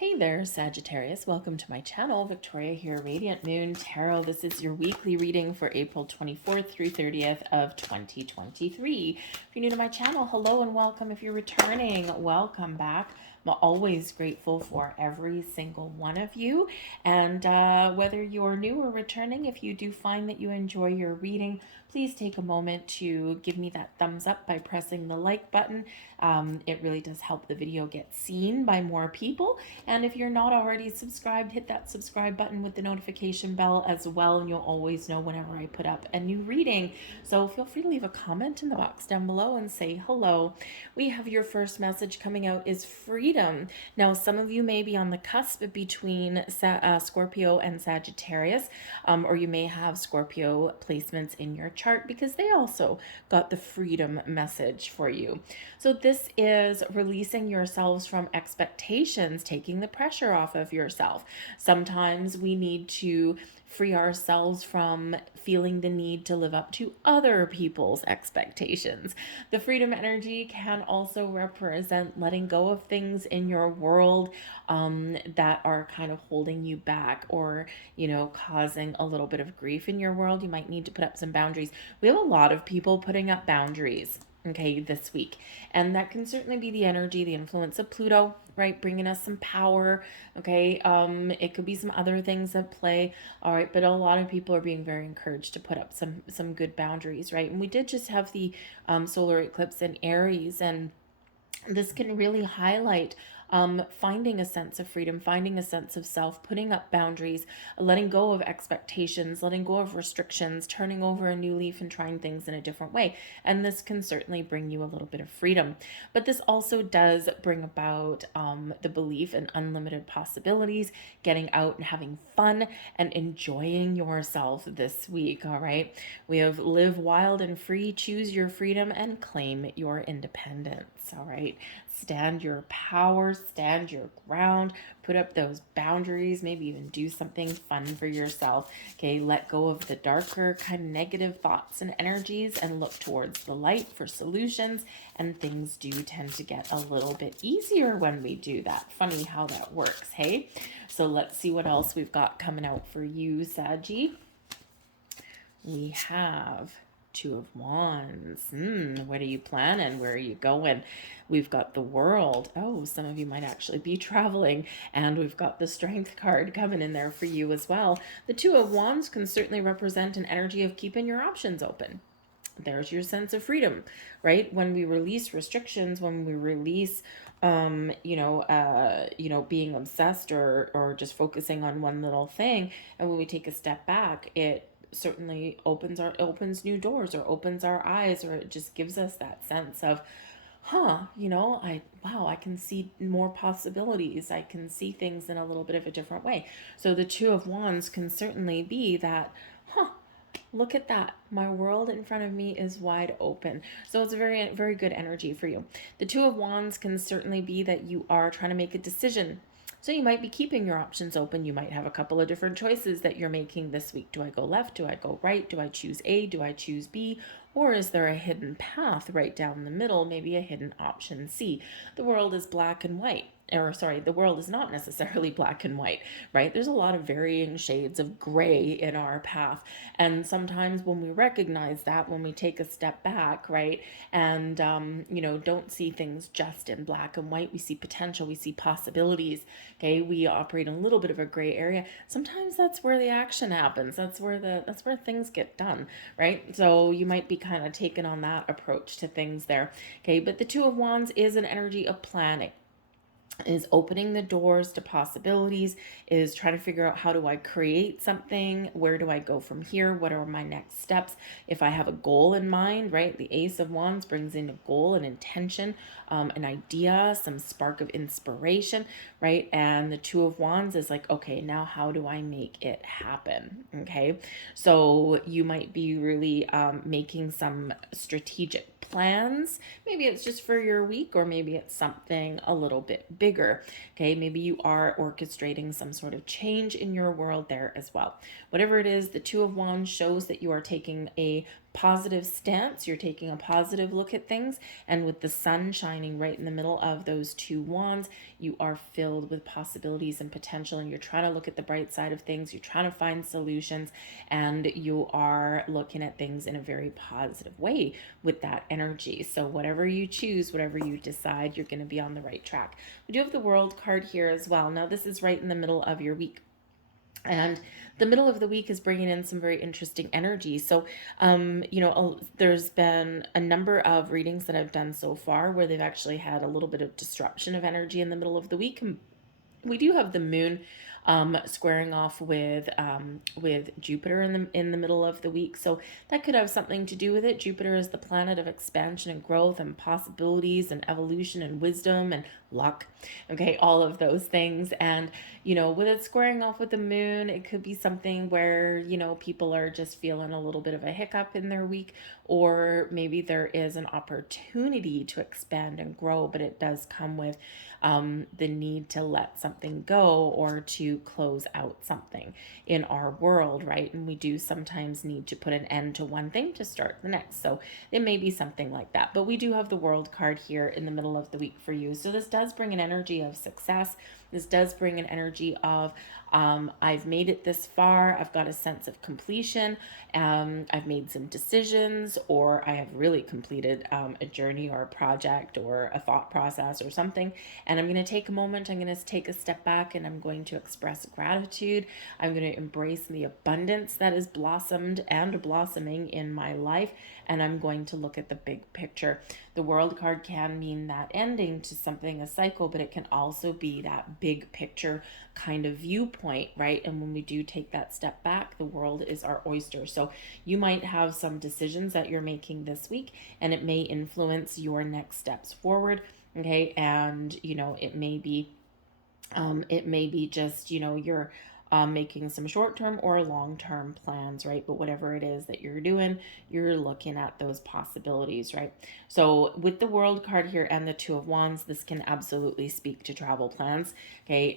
Hey there, Sagittarius. Welcome to my channel. Victoria here, Radiant Moon Tarot. This is your weekly reading for April 24th through 30th of 2023. If you're new to my channel, hello and welcome. If you're returning, welcome back. I'm always grateful for every single one of you. And whether you're new or returning, if you do find that you enjoy your reading, please take a moment to give me that thumbs up by pressing the like button. It really does help the video get seen by more people. And if you're not already subscribed, hit that subscribe button with the notification bell as well, and you'll always know whenever I put up a new reading. So feel free to leave a comment in the box down below and say hello. We have your first message coming out is freedom. Now, some of you may be on the cusp between Scorpio and Sagittarius, or you may have Scorpio placements in your chart because they also got the freedom message for you. So this is releasing yourselves from expectations, taking the pressure off of yourself. Sometimes we need to free ourselves from feeling the need to live up to other people's expectations. The freedom energy can also represent letting go of things in your world that are kind of holding you back, or causing a little bit of grief in your world. You might need to put up some boundaries. We have a lot of people putting up boundaries, okay, this week. And that can certainly be the energy, the influence of Pluto, right? Bringing us some power, okay? It could be some other things at play, all right? But a lot of people are being very encouraged to put up some good boundaries, right? And we did just have the solar eclipse in Aries, and this can really highlight finding a sense of freedom, finding a sense of self, putting up boundaries, letting go of expectations, letting go of restrictions, turning over a new leaf and trying things in a different way. And this can certainly bring you a little bit of freedom. But this also does bring about the belief in unlimited possibilities, getting out and having fun and enjoying yourself this week, all right? We have live wild and free, choose your freedom, and claim your independence, all right? Stand your power, stand your ground, put up those boundaries, maybe even do something fun for yourself. Okay, let go of the darker kind of negative thoughts and energies and look towards the light for solutions. And things do tend to get a little bit easier when we do that. Funny how that works, hey? So let's see what else we've got coming out for you, Saggy. We have Two of Wands. What are you planning? Where are you going? We've got the World. Oh, some of you might actually be traveling. And we've got the Strength card coming in there for you as well. The Two of Wands can certainly represent an energy of keeping your options open. There's your sense of freedom, right? When we release restrictions, when we release being obsessed or just focusing on one little thing, and when we take a step back, it certainly opens new doors, or opens our eyes, or it just gives us that sense of, I can see more possibilities. I can see things in a little bit of a different way. So the Two of Wands can certainly be that, look at that. My world in front of me is wide open. So it's a very, very good energy for you. The Two of Wands can certainly be that you are trying to make a decision. So you might be keeping your options open. You might have a couple of different choices that you're making this week. Do I go left? Do I go right? Do I choose A? Do I choose B? Or is there a hidden path right down the middle? Maybe a hidden option C. The world is black and white. The world is not necessarily black and white, right? There's a lot of varying shades of gray in our path. And sometimes when we recognize that, when we take a step back, right, and, don't see things just in black and white, we see potential, we see possibilities, okay? We operate in a little bit of a gray area. Sometimes that's where the action happens. That's where things get done, right? So you might be kind of taking on that approach to things there, okay? But the Two of Wands is an energy of planning, is opening the doors to possibilities, is trying to figure out, how do I create something? Where do I go from here? What are my next steps? If I have a goal in mind, right? The Ace of Wands brings in a goal, an intention, an idea, some spark of inspiration, right? And the Two of Wands is like, okay, now how do I make it happen? Okay, so you might be really making some strategic plans. Maybe it's just for your week, or maybe it's something a little bit bigger. Okay, maybe you are orchestrating some sort of change in your world there as well. Whatever it is, the Two of Wands shows that you are taking a positive stance. You're taking a positive look at things. And with the sun shining right in the middle of those two wands, you are filled with possibilities and potential. And you're trying to look at the bright side of things. You're trying to find solutions. And you are looking at things in a very positive way with that energy. So whatever you choose, whatever you decide, you're going to be on the right track. We do have the World card here as well. Now, this is right in the middle of your week. And the middle of the week is bringing in some very interesting energy. So, there's been a number of readings that I've done so far where they've actually had a little bit of disruption of energy in the middle of the week. And we do have the moon squaring off with Jupiter in the middle of the week, so that could have something to do with it. Jupiter is the planet of expansion and growth and possibilities and evolution and wisdom and luck. Okay, all of those things. And with it squaring off with the moon, it could be something where people are just feeling a little bit of a hiccup in their week, or maybe there is an opportunity to expand and grow, but it does come with the need to let something go or to close out something in our world, right? And we do sometimes need to put an end to one thing to start the next. So it may be something like that. But we do have the World card here in the middle of the week for you. So this does bring an energy of success. This does bring an energy of I've made it this far. I've got a sense of completion. I've made some decisions, or I have really completed a journey or a project or a thought process or something. And I'm going to take a moment. I'm going to take a step back, and I'm going to express gratitude. I'm going to embrace the abundance that is blossomed and blossoming in my life. And I'm going to look at the big picture. The World card can mean that ending to something, a cycle, but it can also be that big picture kind of viewpoint, right? And when we do take that step back, the world is our oyster. So you might have some decisions that you're making this week, and it may influence your next steps forward. Okay. And it may be just you're making some short-term or long-term plans, right? But whatever it is that you're doing, you're looking at those possibilities, right? So with the World card here and the Two of Wands, this can absolutely speak to travel plans. Okay.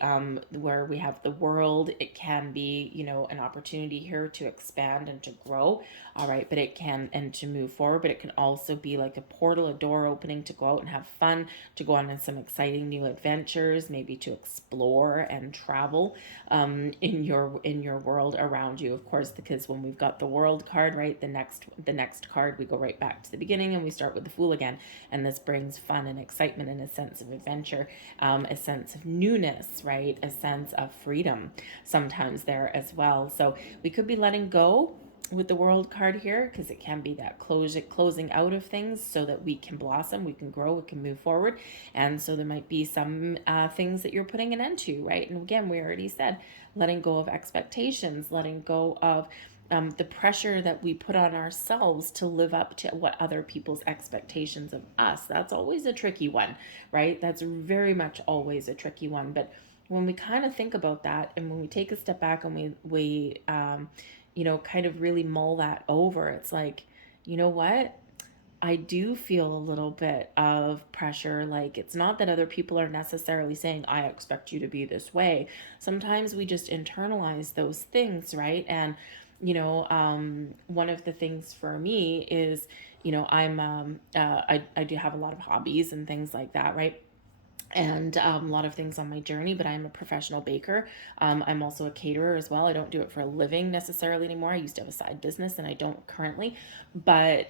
Where we have the World, it can be an opportunity here to expand and to grow. All right, but it can, and to move forward, but it can also be like a portal, a door opening to go out and have fun, to go on some exciting new adventures, maybe to explore and travel in your world around you. Of course, because when we've got the World card, right, the next card, we go right back to the beginning and we start with the Fool again. And this brings fun and excitement and a sense of adventure, a sense of newness, right, a sense of freedom sometimes there as well. So we could be letting go with the World card here, because it can be that closing out of things so that we can blossom, we can grow, we can move forward. And so there might be some things that you're putting an end to, right? And again, we already said letting go of expectations, letting go of the pressure that we put on ourselves to live up to what other people's expectations of us. That's always a tricky one, right? That's very much always a tricky one. But when we kind of think about that, and when we take a step back and we kind of really mull that over, it's like, you know what? I do feel a little bit of pressure. Like, it's not that other people are necessarily saying, I expect you to be this way. Sometimes we just internalize those things, right? And, one of the things for me is, I do have a lot of hobbies and things like that, right? And a lot of things on my journey, but I'm a professional baker. I'm also a caterer as well. I don't do it for a living necessarily anymore. I used to have a side business and I don't currently, but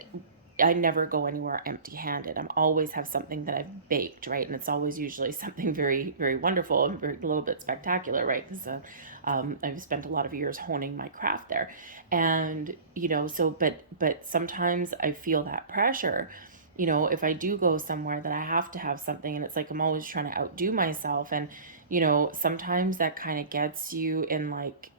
I never go anywhere empty handed. I'm always have something that I've baked, right? And it's always usually something very, very wonderful and a little bit spectacular, right? Because I've spent a lot of years honing my craft there. And, but sometimes I feel that pressure, if I do go somewhere, that I have to have something, and it's like I'm always trying to outdo myself. And sometimes that kind of gets you in like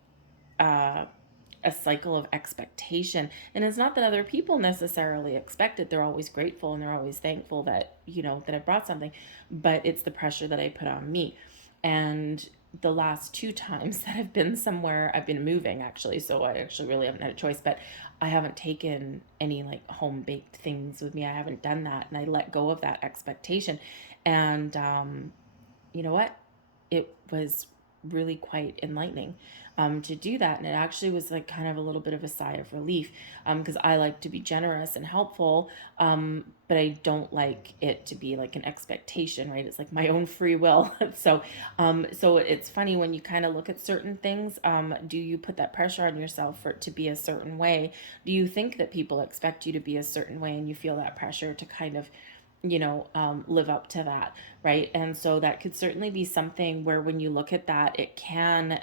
a cycle of expectation. And it's not that other people necessarily expect it. They're always grateful and they're always thankful that that I brought something, but it's the pressure that I put on me. And the last two times that I've been somewhere, I've been moving actually, so I actually really haven't had a choice, but I haven't taken any like home baked things with me. I haven't done that, and I let go of that expectation. And you know what? It was really quite enlightening to do that. And it actually was like kind of a little bit of a sigh of relief, because I like to be generous and helpful, but I don't like it to be like an expectation, right? It's like my own free will. So it's funny when you kind of look at certain things. Do you put that pressure on yourself for it to be a certain way? Do you think that people expect you to be a certain way and you feel that pressure to kind of live up to that, right? And so that could certainly be something where when you look at that, it can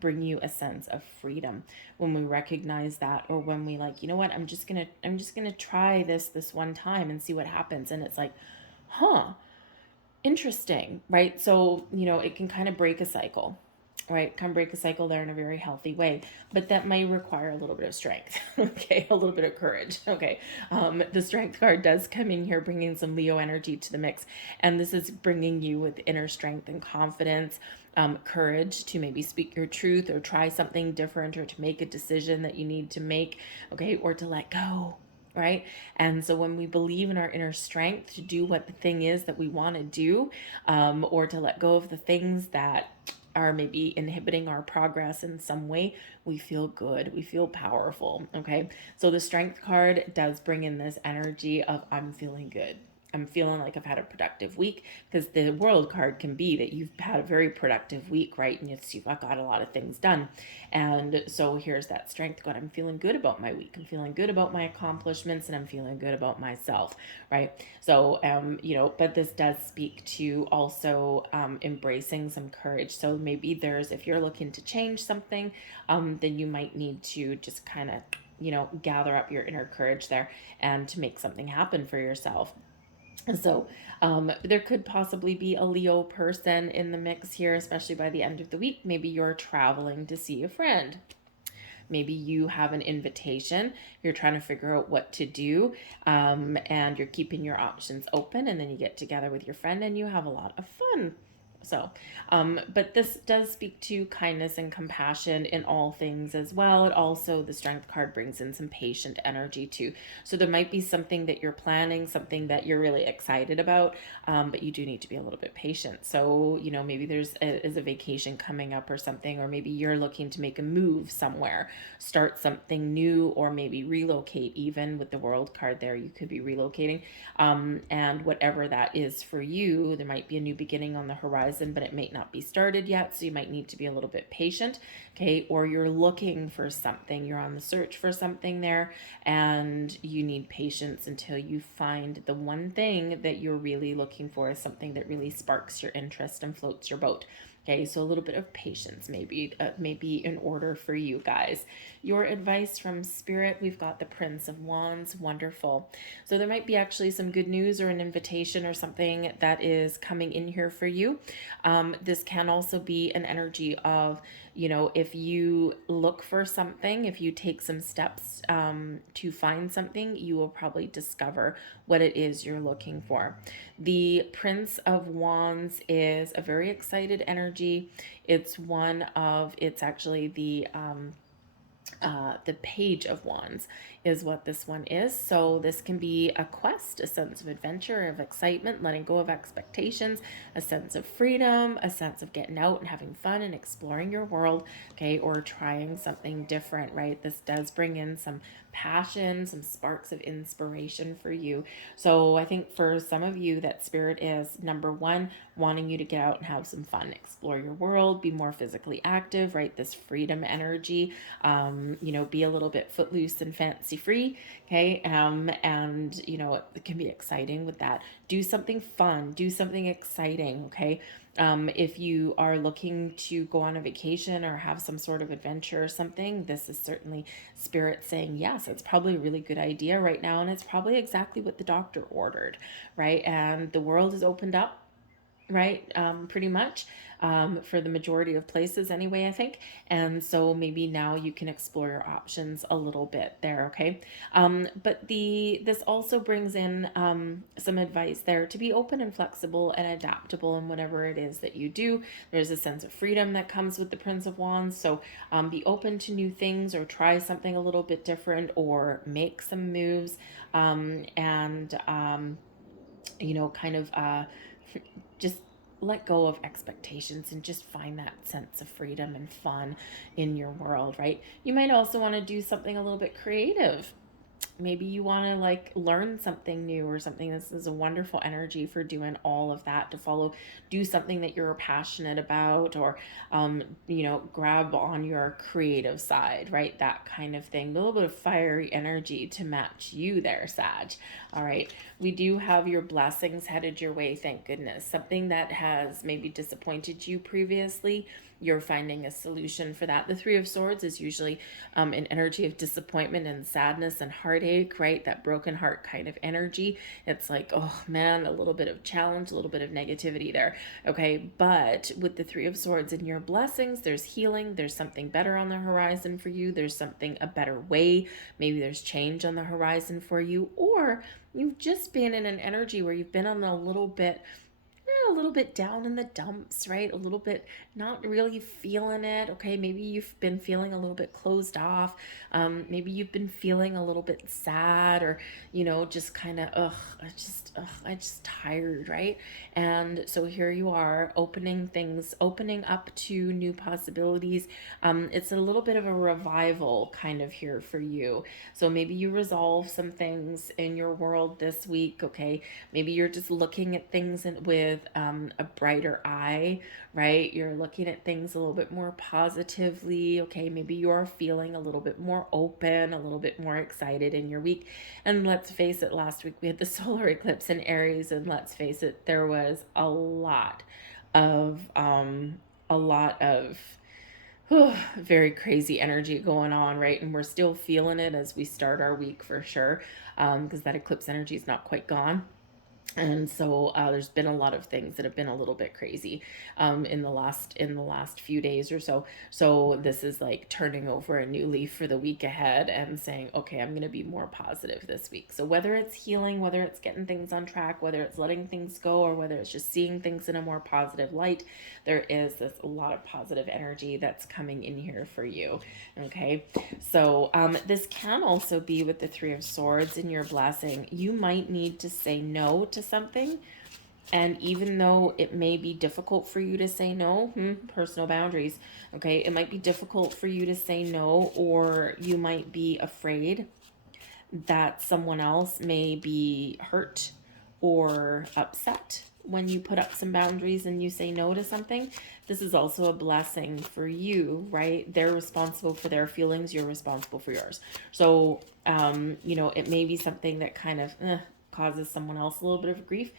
bring you a sense of freedom when we recognize that, or when we like, you know what, I'm just gonna try this one time and see what happens. And it's like, huh, interesting, right? So, it can kind of break a cycle, right? Can break a cycle there in a very healthy way, but that may require a little bit of strength, okay? A little bit of courage, okay? The strength card does come in here bringing some Leo energy to the mix, and this is bringing you with inner strength and confidence, courage to maybe speak your truth or try something different, or to make a decision that you need to make, okay? Or to let go, right? And so when we believe in our inner strength to do what the thing is that we want to do, or to let go of the things that are maybe inhibiting our progress in some way, we feel good, we feel powerful, okay? So the strength card does bring in this energy of I'm feeling good, I'm feeling like I've had a productive week, because the world card can be that you've had a very productive week, right? And you've got a lot of things done. And so here's that strength card. I'm feeling good about my week. I'm feeling good about my accomplishments, and I'm feeling good about myself, right? So, but this does speak to also embracing some courage. So maybe if you're looking to change something, then you might need to just kind of, gather up your inner courage there and to make something happen for yourself. So there could possibly be a Leo person in the mix here, especially by the end of the week. Maybe you're traveling to see a friend. Maybe you have an invitation, you're trying to figure out what to do, and you're keeping your options open, and then you get together with your friend and you have a lot of fun. So, but this does speak to kindness and compassion in all things as well. It also, the strength card brings in some patient energy too. So there might be something that you're planning, something that you're really excited about, but you do need to be a little bit patient. So, maybe is a vacation coming up or something, or maybe you're looking to make a move somewhere, start something new, or maybe relocate. Even with the world card there, you could be relocating. And whatever that is for you, there might be a new beginning on the horizon, but it may not be started yet. So you might need to be a little bit patient, okay? Or you're looking for something, you're on the search for something there, and you need patience until you find the one thing that you're really looking for, something that really sparks your interest and floats your boat. Okay, so a little bit of patience maybe in order for you guys. Your advice from Spirit, we've got the Prince of Wands, wonderful. So there might be actually some good news or an invitation or something that is coming in here for you. This can also be an energy of, if you look for something, if you take some steps to find something, you will probably discover what it is you're looking for. The Prince of Wands is a very excited energy. It's actually the Page of Wands is what this one is. So this can be a quest, a sense of adventure, of excitement, letting go of expectations, a sense of freedom, a sense of getting out and having fun and exploring your world, okay, or trying something different, right? This does bring in some passion, some sparks of inspiration for you. So I think for some of you, that Spirit is number one, wanting you to get out and have some fun, explore your world, be more physically active, right? This freedom energy, be a little bit footloose and fancy free, okay? And it can be exciting with that. Do something fun, do something exciting, okay? If you are looking to go on a vacation or have some sort of adventure or something, this is certainly Spirit saying, yes, it's probably a really good idea right now. And it's probably exactly what the doctor ordered, right? And the world has opened up, right? Pretty much, for the majority of places anyway, I think. And so maybe now you can explore your options a little bit there, okay? But this also brings in some advice there to be open and flexible and adaptable in whatever it is that you do. There's a sense of freedom that comes with the Prince of Wands. So be open to new things, or try something a little bit different, or make some moves, and kind of just let go of expectations and just find that sense of freedom and fun in your world, right? You might also want to do something a little bit creative. Maybe you want to like learn something new or something. This is a wonderful energy for doing all of that, to do something that you're passionate about, or grab on your creative side, right? That kind of thing. A little bit of fiery energy to match you there, Sag. All right, we do have your blessings headed your way, thank goodness. Something that has maybe disappointed you previously, you're finding a solution for that. The Three of Swords is usually an energy of disappointment and sadness and heartache, right? That broken heart kind of energy. It's like, oh man, a little bit of challenge, a little bit of negativity there. Okay, but with the Three of Swords and your blessings, there's healing. There's something better on the horizon for you. There's something, a better way. Maybe there's change on the horizon for you, or you've just been in an energy where you've been on a little bit down in the dumps, right? A little bit not really feeling it. Okay, maybe you've been feeling a little bit closed off. Maybe you've been feeling a little bit sad, or just kind of I just tired, right? And so here you are, opening up to new possibilities. It's a little bit of a revival kind of here for you. So maybe you resolve some things in your world this week. Okay, maybe you're just looking at things with a brighter eye, right? You're looking at things a little bit more positively. Okay, maybe you're feeling a little bit more open, a little bit more excited in your week. And let's face it, last week we had the solar eclipse in Aries, and let's face it, there was a lot of very crazy energy going on, right? And we're still feeling it as we start our week for sure, because that eclipse energy is not quite gone. And so there's been a lot of things that have been a little bit crazy in the last few days or so. So this is like turning over a new leaf for the week ahead and saying, okay, I'm going to be more positive this week. So whether it's healing, whether it's getting things on track, whether it's letting things go, or whether it's just seeing things in a more positive light, there is a lot of positive energy that's coming in here for you. Okay, so this can also be with the Three of Swords in your blessing. You might need to say no to something, and even though it may be difficult for you to say no, personal boundaries, okay, it might be difficult for you to say no, or you might be afraid that someone else may be hurt or upset when you put up some boundaries and you say no to something. This is also a blessing for you, right? They're responsible for their feelings, you're responsible for yours. So it may be something that kind of causes someone else a little bit of grief,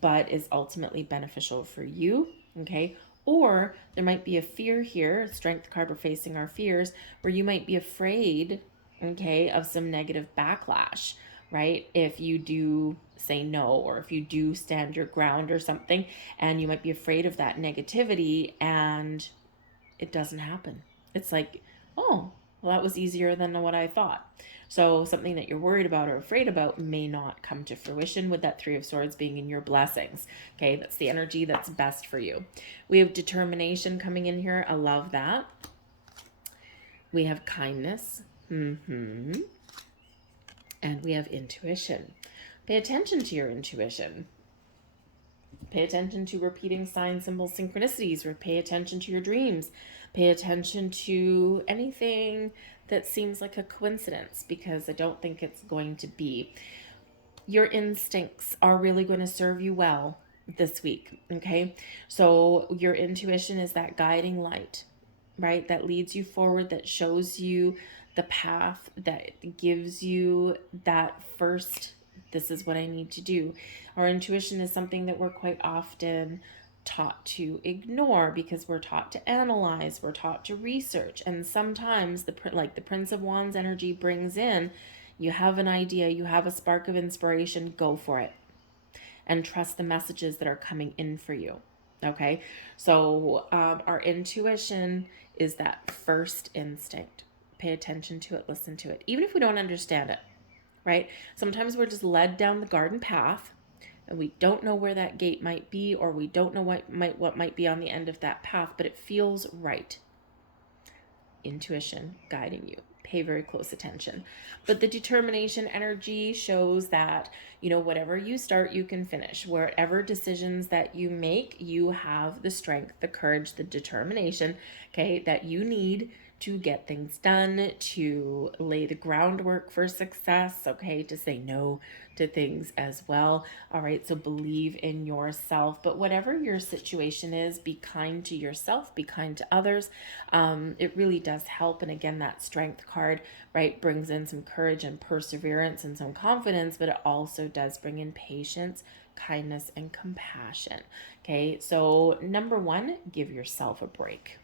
but is ultimately beneficial for you. Okay, or there might be a fear here, strength card, we're facing our fears, where you might be afraid, okay, of some negative backlash, right? If you do say no, or if you do stand your ground or something, and you might be afraid of that negativity, and it doesn't happen. It's like, oh, well, that was easier than what I thought. So something that you're worried about or afraid about may not come to fruition, with that Three of Swords being in your blessings. Okay, that's the energy that's best for you. We have determination coming in here. I love that. We have kindness. And we have intuition. Pay attention to your intuition. Pay attention to repeating signs, symbols, synchronicities, or pay attention to your dreams. Pay attention to anything that seems like a coincidence, because I don't think it's going to be. Your instincts are really going to serve you well this week, okay? So your intuition is that guiding light, right? That leads you forward, that shows you the path, that gives you that first, this is what I need to do. Our intuition is something that we're quite often taught to ignore, because we're taught to analyze, we're taught to research, and sometimes the Prince of Wands energy brings in, you have an idea, you have a spark of inspiration, go for it and trust the messages that are coming in for you. Okay, so our intuition is that first instinct. Pay attention to it, listen to it, even if we don't understand it, right? Sometimes we're just led down the garden path and we don't know where that gate might be, or we don't know what might be on the end of that path, but it feels right. Intuition guiding you. pay very close attention. But the determination energy shows that, you know, whatever you start, you can finish. Whatever decisions that you make, you have the strength, the courage, the determination, okay, that you need to get things done, to lay the groundwork for success, okay, to say no to things as well. All right, so believe in yourself. But whatever your situation is, be kind to yourself, be kind to others. It really does help. And again, that strength card, right, brings in some courage and perseverance and some confidence, but it also does bring in patience, kindness, and compassion. Okay, so number one, give yourself a break.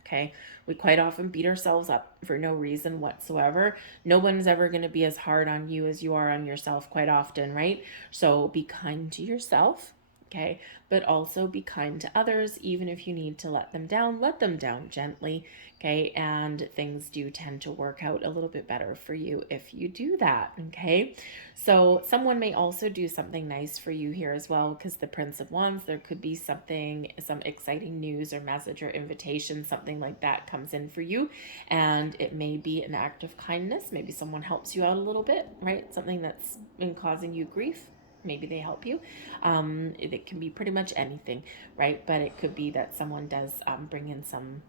Okay, we quite often beat ourselves up for no reason whatsoever. No one's ever going to be as hard on you as you are on yourself quite often, right? So be kind to yourself, okay, but also be kind to others. Even if you need to let them down gently, okay, and things do tend to work out a little bit better for you if you do that, okay. So someone may also do something nice for you here as well, because the Prince of Wands, there could be something, some exciting news or message or invitation, something like that comes in for you, and it may be an act of kindness. Maybe someone helps you out a little bit, right? Something that's been causing you grief, maybe they help you. It can be pretty much anything, right? But it could be that someone does bring in some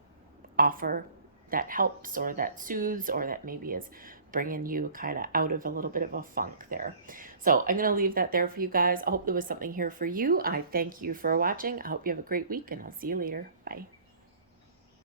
offer that helps or that soothes or that maybe is bringing you kind of out of a little bit of a funk there. So I'm going to leave that there for you guys. I hope there was something here for you. I thank you for watching. I hope you have a great week, and I'll see you later. Bye.